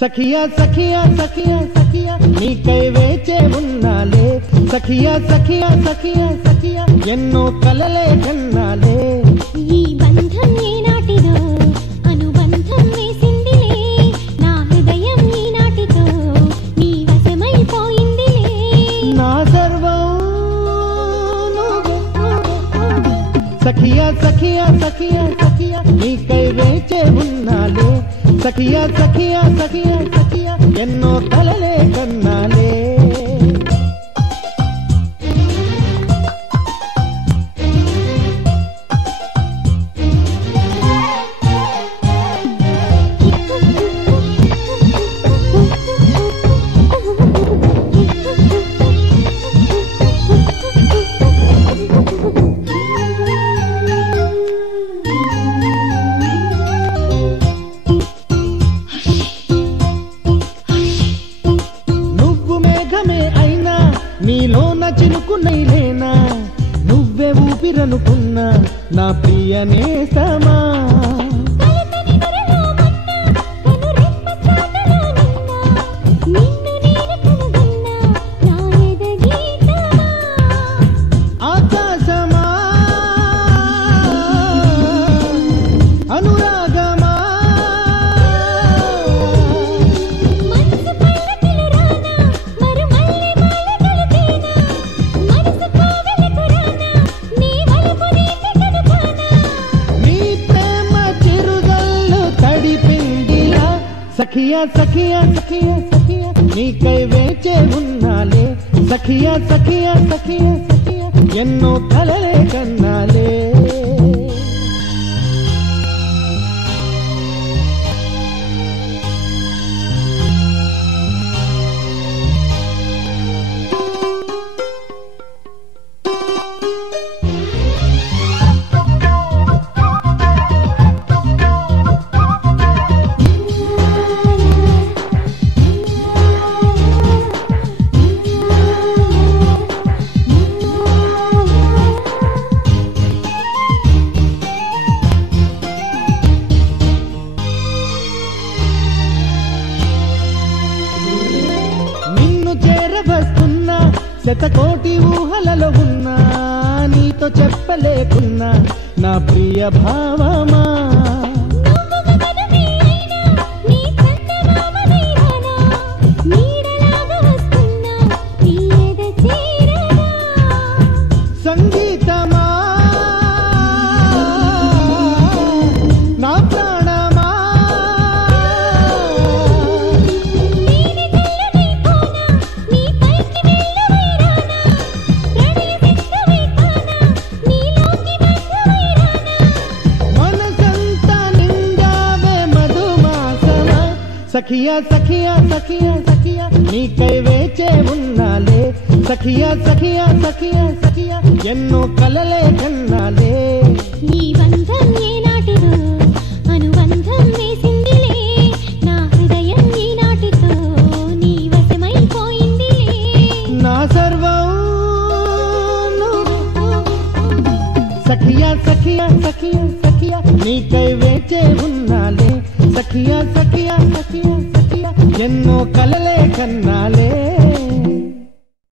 सखिया सखिया सखिया सखिया नीकै वेचे उन्नाले सखिया सखिया सखिया सखिया ఎన్నో కలలే కన్నాలే ఈ బంధం ఏనాటిదో అనుబంధం వేసిందిలే నా హృదయం ఈనాటితో నీ వశమైపోయిందిలే నా సర్వం సఖియా సఖియా సఖియా సఖియా నీకై వేచే ఉన్నాలే సఖియా సఖియా సఖియా సఖియా ఎన్నో కలలే కన్నాలే నీలోన చినుకునైలేనా నువ్వే ఊపిరనుకున్నా నా ప్రియ నేస్తమా ఆకాశమా అనురాగమా सखिया सखिया सखिया सखिया नीकै वेचे उन्नाले सखिया सखिया सखिया सखिया ఎన్నో కలలే కన్నాలే శతకోటి ఊహలలో ఉన్నా నీతో చెప్పలేకున్నా నా ప్రియ భావమా సంగీతమా నా ప్రాణమా सखिया सखिया सखिया सखिया नीकै वेचे उन्नाले सखिया सखिया सखिया सखिया ఎన్నో కలలే కన్నాలే ఈ బంధం ఏనాటిదో అనుబంధం వేసిందిలే నా హృదయం ఈనాటితో నీ వశమైపోయిందిలే నా సర్వం సఖియా సఖియా సఖియా సఖియా నీకై వేచే ఉన్నాలే सखिया सखिया सखिया सखिया ఎన్నో కలలే కన్నాలే